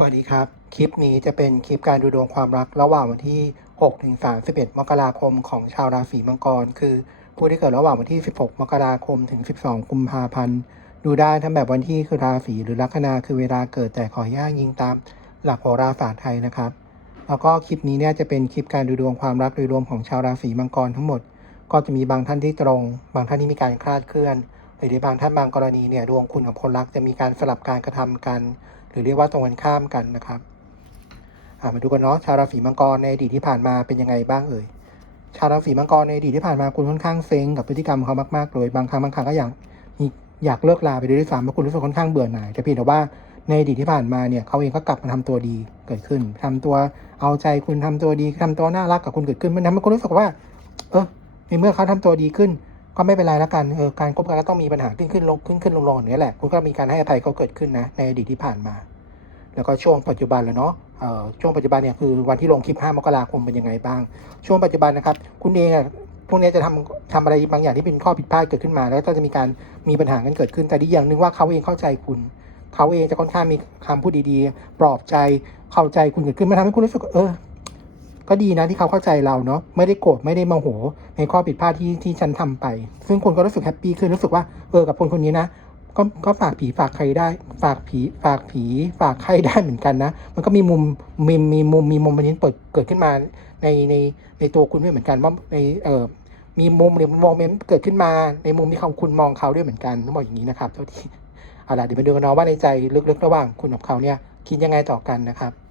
สวัสดีครับ คลิปนี้จะเป็นคลิปการดูดวงความรักระหว่างวันที่ 6 ถึง 31 มกราคมของชาวราศีมังกร คือ ผู้ที่เกิดระหว่างวันที่ 16 มกราคมถึง 12 กุมภาพันธ์ ดูได้ทั้งแบบวันที่คือราศีหรือลัคนาคือเวลาเกิดแต่ขออนุญาตยิงตามหลักโหราศาสตร์ไทยนะครับ แล้วก็คลิปนี้เนี่ยจะเป็นคลิปการดูดวงความรักโดยรวมของชาวราศีมังกรทั้งหมด ก็จะมีบางท่านที่ตรง บางท่านที่มีการคลาดเคลื่อน หรือบางท่านบางกรณีเนี่ยดวงคุณกับคนรักจะมีการสลับการกระทำกัน หรือเรียกว่าตรงกันข้ามกันนะครับามาดูกันเนาะชาวราศีมังกรในอดีตที่ผ่านมาเป็นยังไงบ้างเอ่ยชาวราศีมังกรในอดีตที่ผ่านมาคุณค่อนข้างเซ็งกับพฤติกรรมเขามากๆเลยบางครั้งบางครั้งก็อยากอยากเลิกลาไปด้วยซ้ำเพราะคุณรู้สึกค่อนข้างเบื่อหน่ายแต่เพียงแต่ว่าในอดีตที่ผ่านมาเนี่ยเขาเองก็กลับมาทำตัวดีเกิดขึ้นทำตัวเอาใจคุณทำตัวดีทำตัวน่ารักกับคุณเกิดขึ้นมันทำให้คุณรู้สึกว่า เออในเมื่อเขาทำตัวดีขึ้น ก็ไม่เป็นไรแล้วกันเออการคบกันก็ต้องมีปัญหาขึ้นขึ้นลงขึ้นขึ้นลงลงอย่างนี้ยแหละคุณก็มีการให้อภัยเขาเกิดขึ้นนะในอดีตที่ผ่านมา แล้วก็ช่วงปัจจุบันแล้วเนาะเอ่อช่วงปัจจุบันเนี่ยคือวันที่ลงคลิป 5 มกราคมเป็นยังไงบ้าง ช่วงปัจจุบันนะครับ คุณเองอะพวกเนี้ยจะทำทำอะไรบางอย่างที่เป็นข้อผิดพลาดเกิดขึ้นมา แล้วก็จะมีการมีปัญหากันเกิดขึ้น แต่ดีอย่างหนึ่งว่าเขาเองเข้าใจคุณเขาเองจะค่อนข้างมีคำพูดดีๆ ปลอบใจเข้าใจคุณเกิดขึ้นมันทำให้คุณรู้สึกเออ ก็ดีนะที่เขาเข้าใจเราเนาะไม่ได้โกรธไม่ได้โมโห ในข้อผิดพลาดที่ที่ฉันทำไป ซึ่งคนก็รู้สึกแฮปปี้ขึ้นรู้สึกว่าเออกับคนคนนี้นะก็ก็ฝากผีฝากใครได้ ฝากผีฝากผีฝากใครได้เหมือนกันนะ มันก็มีมุมมีมีมุมมีมุมนี้เปิดเกิดขึ้นมาในในในตัวคุณด้วยเหมือนกันว่าในเออมีมุมหรือโมเมนเกิดขึ้นมา ในมุมที่เขาคุณมองเขาด้วยเหมือนกันต้องบอกอย่างนี้นะครับเท่าที่เอาล่ะเดี๋ยวมาดูกันเนาะว่าในใจลึกๆระหว่างคุณกับเขาเนี่ยคิดยังไงต่อกันนะครับ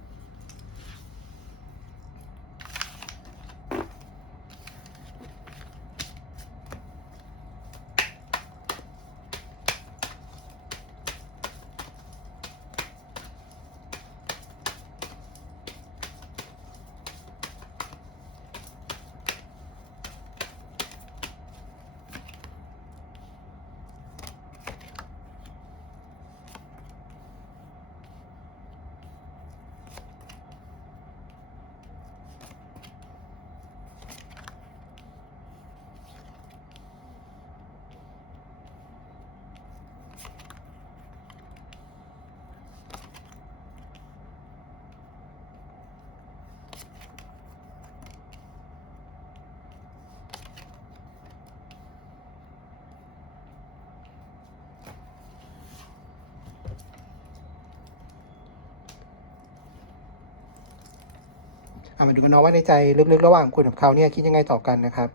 เอามาดูกันเนาะว่าในใจลึกๆระหว่างคุณกับเขาเนี่ยคิดยังไงต่อกันนะครับ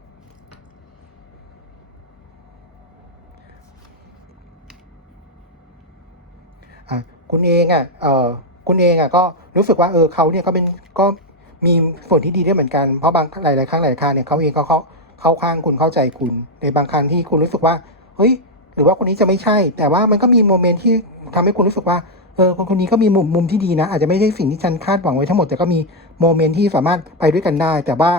คุณเองอะเออคุณเองอะก็รู้สึกว่าเออเขาเนี่ยก็เป็นก็มีส่วนที่ดีด้วยเหมือนกัน เพราะบางหลายๆครั้งหลายครั้งเนี่ยเขาเองก็เขาเข้าข้างคุณเข้าใจคุณ ในบางครั้งที่คุณรู้สึกว่า เฮ้ย หรือว่าคนนี้จะไม่ใช่ แต่ว่ามันก็มีโมเมนต์ที่ทำให้คุณรู้สึกว่า เออคนคนนี้ก็มีมุมมุมที่ดีนะ อาจจะไม่ใช่สิ่งที่ฉันคาดหวังไว้ทั้งหมดแต่ก็มีโมเมนต์ที่สามารถไปด้วยกันได้ แต่ว่า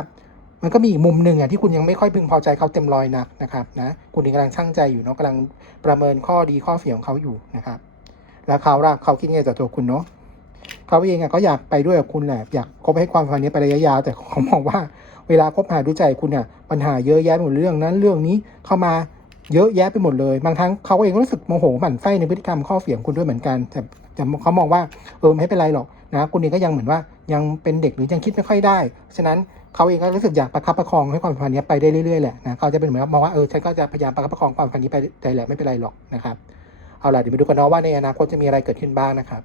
มันก็มีอีกมุมหนึ่งอะที่คุณยังไม่ค่อยพึงพอใจเขาเต็มร้อยนักนะครับนะคุณเองกำลังช่างใจอยู่เนาะกำลังประเมินข้อดีข้อเสียของเขาอยู่นะครับ แล้วเขาล่ะเขาคิดไงต่อตัวคุณเนาะเขาเองอะก็อยากไปด้วยกับคุณแหละอยากคบให้ความสัมพันธ์นี้ไประยะยาวแต่เขามองว่า เวลาคบหาดูใจคุณเนี่ยปัญหาเยอะแยะหมดเรื่องนั้นเรื่องนี้เข้ามาเยอะแยะไปหมดเลย บางครั้งเขาเองก็รู้สึกโมโหหมั่นไส้ในพฤติกรรมข้อเสียงคุณด้วยเหมือนกันแต่ แต่เขามองว่าเออไม่เป็นไรหรอกนะคุณเองก็ยังเหมือนว่ายังเป็นเด็กหรือยังคิดไม่ค่อยได้ ฉะนั้นเขาเองก็รู้สึกอยากประคับประคองให้ความสัมพันธ์นี้ไปได้เรื่อยๆแหละนะเขาจะเป็นเหมือนมองว่าเออฉันก็จะพยายามประคับประคองความสัมพันธ์นี้ไปได้แหละไม่เป็นไรหรอกนะครับเอาล่ะเดี๋ยวไปดูกันเนาะว่าในอนาคตจะมีอะไรเกิดขึ้นบ้างนะครับ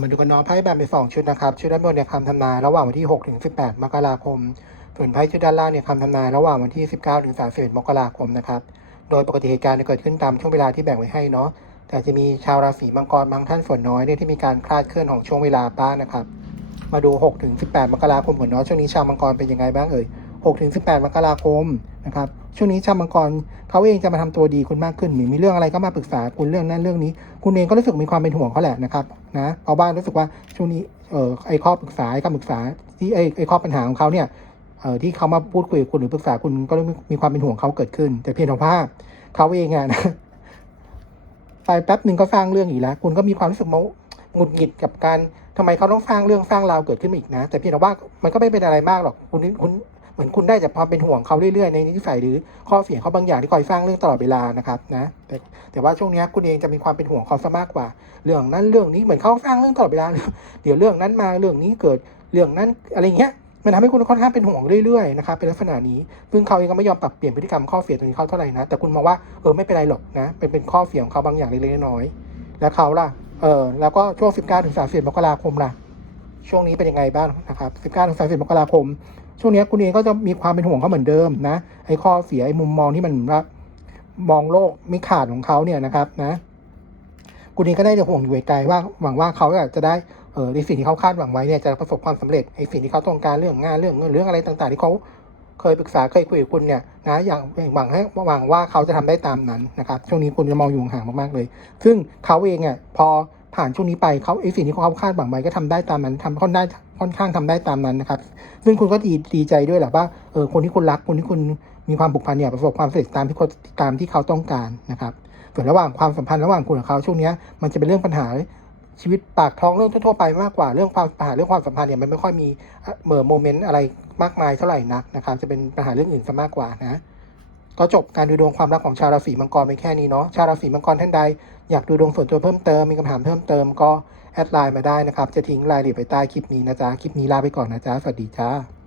มาดูกันเนาะไพ่แบ่งเป็นสองชุดนะครับชุดด้านบนเนี่ยคำทำนายระหว่างวันที่ 6 ถึง 18 มกราคม ส่วนไพ่ชุดด้านล่างเนี่ยคำทำนายระหว่างวันที่ 19 ถึง 31 มกราคมนะครับโดยปกติเหตุการณ์จะเกิดขึ้นตามช่วงเวลาที่แบ่งไว้ให้เนาะแต่จะมีชาวราศีมังกรบางท่านส่วนน้อยเนี่ยที่มีการคลาดเคลื่อนของช่วงเวลาบ้างนะครับ มาดู 6 ถึง 18 มกราคมก่อนเนาะช่วงนี้ชาวมังกรเป็นยังไงบ้างเอ่ย 6ถึง18 มกราคมนะครับช่วงนี้ชาวมังกรเขาเองจะมาทำตัวดีคุณมากขึ้นมีมีเรื่องอะไรก็มาปรึกษาคุณเรื่องนั้นเรื่องนี้ คุณเองก็รู้สึกมีความเป็นห่วงเขาแหละนะครับนะเพราะว่ารู้สึกว่าช่วงนี้เอ่อไอ้ข้อปรึกษาไอ้คำปรึกษาที่ไอ้ไอ้ข้อปัญหาของเขาเนี่ยเอ่อที่เขามาพูดคุยกับคุณหรือปรึกษาคุณก็มีความเป็นห่วงเขาเกิดขึ้น แต่เพียงแต่ว่าเขาเองอะนะไปแป๊บหนึ่งก็สร้างเรื่องอีกแล้ว คุณก็มีความรู้สึกโมหงุดหงิดกับการทำไมเขาต้องสร้างเรื่องสร้างราวเกิดขึ้นอีกนะ แต่เพียงแต่ว่ามันก็ไม่เป็นอะไรมากหรอกคุณคุณ เหมือนคุณได้จากความเป็นห่วงเขาเรื่อยๆ ในนิสัยหรือข้อเสียเขาบางอย่างที่คอยสร้างเรื่องตลอดเวลานะครับนะแต่แต่ว่าช่วงนี้คุณเองจะมีความเป็นห่วงเขาซะมากกว่า เรื่องนั้นเรื่องนี้เหมือนเขาสร้างเรื่องตลอดเวลาเดี๋ยวเรื่องนั้นมาเรื่องนี้เกิดเรื่องนั้นอะไรเงี้ยมันทำให้คุณค่อนข้างเป็นห่วงเรื่อยๆนะครับเป็นลักษณะนี้ซึ่งเขาเองก็ไม่ยอมปรับเปลี่ยนพฤติกรรมข้อเสียตรงนี้เขาเท่าไหร่นะแต่คุณมองว่าเออไม่เป็นไรหรอกนะเป็นเป็นข้อเสียของเขาบางอย่างเล็กๆน้อยๆแล้วเขาล่ะเออแล้วก็ช่วง 19ถึง30มกราคมล่ะช่วงนี้เป็นยังไงบ้างนะครับ 19ถึง30มกราคม ช่วงนี้คุณเองก็จะมีความเป็นห่วงเขาเหมือนเดิมนะไอ้ข้อเสียไอ้มุมมองที่มันว่ามองโลกไม่ขาดของเขาเนี่ยนะครับนะคุณเองก็ได้จะห่วงอยู่ไกลว่าหวังว่าเขาจะได้เออในสิ่งที่เขาคาดหวังไว้เนี่ยจะประสบความสำเร็จไอ้สิ่งที่เขาต้องการเรื่องงานเรื่องเงินเรื่องอะไรต่างๆที่เขาเคยปรึกษาเคยคุยกับคุณเนี่ยนะอย่างหวังให้หวังว่าเขาจะทำได้ตามนั้นนะครับช่วงนี้คุณจะมองอยู่ห่างมากๆเลย ซึ่งเขาเองอะพอผ่านช่วงนี้ไปเขาไอ้สิ่งที่เขาคาดหวังไว้ก็ทำได้ตามนั้นทำค่อนได้ ค่อนข้างทำได้ตามนั้นนะครับ ซึ่งคุณก็ดีดีใจด้วยแหละว่าเออคนที่คุณรักคนที่คุณมีความผูกพันเนี่ยประสบความสำเร็จตามที่เขาตามที่เขาต้องการนะครับส่วนระหว่างความสัมพันธ์ระหว่างคุณกับเขาช่วงนี้มันจะเป็นเรื่องปัญหาชีวิตปากท้องเรื่องทั่วไปมากกว่าเรื่องความปัญหาเรื่องความสัมพันธ์เนี่ยมันไม่ค่อยมีเหม่อโมเมนต์อะไรมากมายเท่าไหร่นักนะครับ จะเป็นปัญหาเรื่องอื่นซะมากกว่านะ ก็จบการดูดวงความรักของชาวราศีมังกรไปแค่นี้เนาะชาวราศีมังกรท่านใด อยากดูดวงส่วนตัวเพิ่มเติมมีคำถามเพิ่มเติมก็แอดไลน์มาได้นะครับ จะทิ้งรายละเอียดไปใต้คลิปนี้นะจ๊ะคลิปนี้ลาไปก่อนนะจ๊ะสวัสดีจ้า